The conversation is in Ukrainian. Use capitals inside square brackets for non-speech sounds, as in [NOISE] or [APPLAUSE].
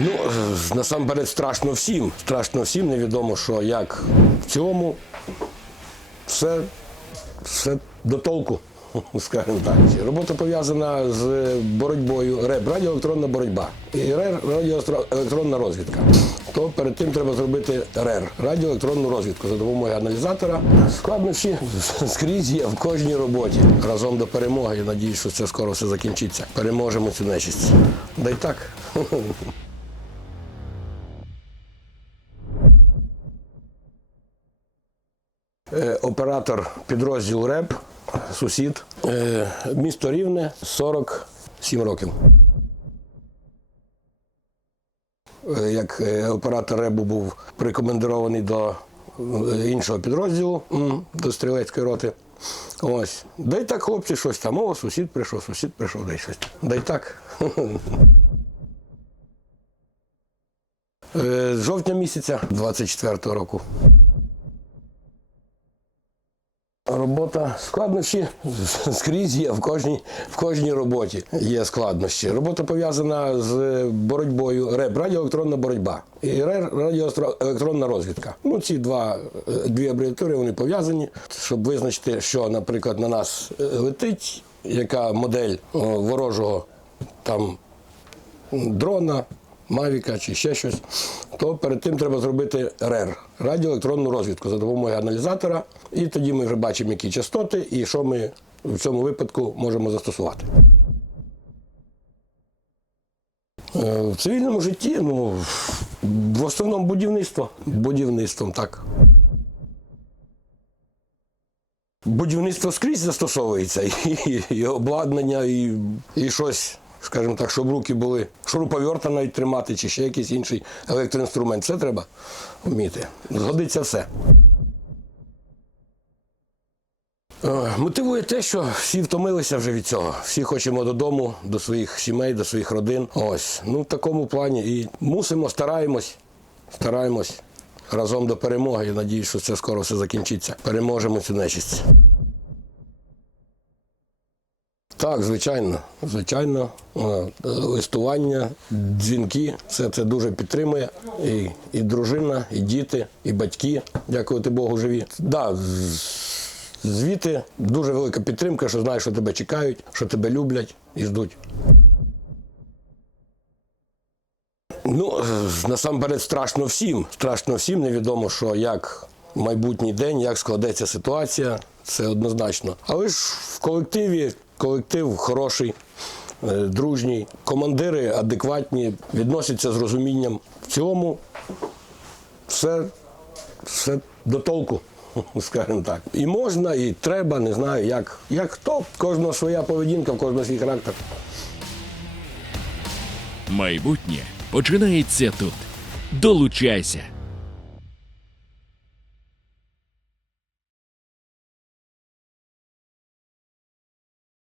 Ну, е, насамперед страшно всім. Страшно всім, невідомо, що як в цьому все, все до толку, [LAUGHS] скажімо так. Робота пов'язана з боротьбою РЕБ, радіоелектронна боротьба. І РЕР радіоелектронна розвідка. То перед тим треба зробити РЕР радіоелектронну розвідку за допомогою аналізатора. Складнощі [LAUGHS] скрізь є в кожній роботі. Разом до перемоги. Я надіюсь, що це скоро все закінчиться. Переможемо цю нечисть. Да й так. [LAUGHS] Оператор підрозділу РЕП, сусід, Е, місто Рівне, 47 років. Е, Як е, оператор РЕБу був прикомандирований до е, іншого підрозділу, до стрілецької роти. Ось. Да й так хлопці щось там. О, сусід прийшов, сусід прийшов, да щось. Да й так. [LAUGHS] Е, З жовтня місяця 24-го року. Робота складнощі [LAUGHS] скрізь є в кожній, в кожній роботі є складнощі. Робота пов'язана з боротьбою РЕБ, радіоелектронна боротьба і РЕР радіоелектронна розвідка. Ну, ці два е, дві абревіатури вони пов'язані, щоб визначити, що, наприклад, на нас е, летить, яка модель ворожого там дрона, мавіка чи ще щось, то перед тим треба зробити РЕР радіоелектронну розвідку за допомогою аналізатора. І тоді ми вже бачимо, які частоти і що ми в цьому випадку можемо застосувати. Е, В цивільному житті, ну, в основному будівництво. Будівництвом, так. Будівництво скрізь застосовується, [LAUGHS] і, і обладнання, і, і щось, скажімо так, щоб руки були, шуруповерта навіть тримати, чи ще якийсь інший електроінструмент. Це треба вміти. Згодиться все. Е, Мотивує те, що всі втомилися вже від цього. Всі хочемо додому, до своїх сімей, до своїх родин. Ось. Ну, в такому плані. І мусимо, стараємось, стараємось разом до перемоги. Я надіюсь, що це скоро все закінчиться. Переможемо цю нечисть. Так, звичайно, звичайно, Е, листування, дзвінки, все це дуже підтримує. І, і дружина, і діти, і батьки, дякувати Богу, живі. Да, з- звідти дуже велика підтримка, що знаєш, що тебе чекають, що тебе люблять і ждуть. Ну, насамперед, страшно всім. Страшно всім, невідомо, що як майбутній день, як складеться ситуація, це однозначно. Але ж в колективі, колектив хороший, е, дружній, командири адекватні, відносяться з розумінням. В цілому все, все до толку, [LAUGHS] скажімо так. І можна, і треба, не знаю, як, як хто. В Кожного своя поведінка, кожного свій характер. Майбутнє починається тут. Долучайся.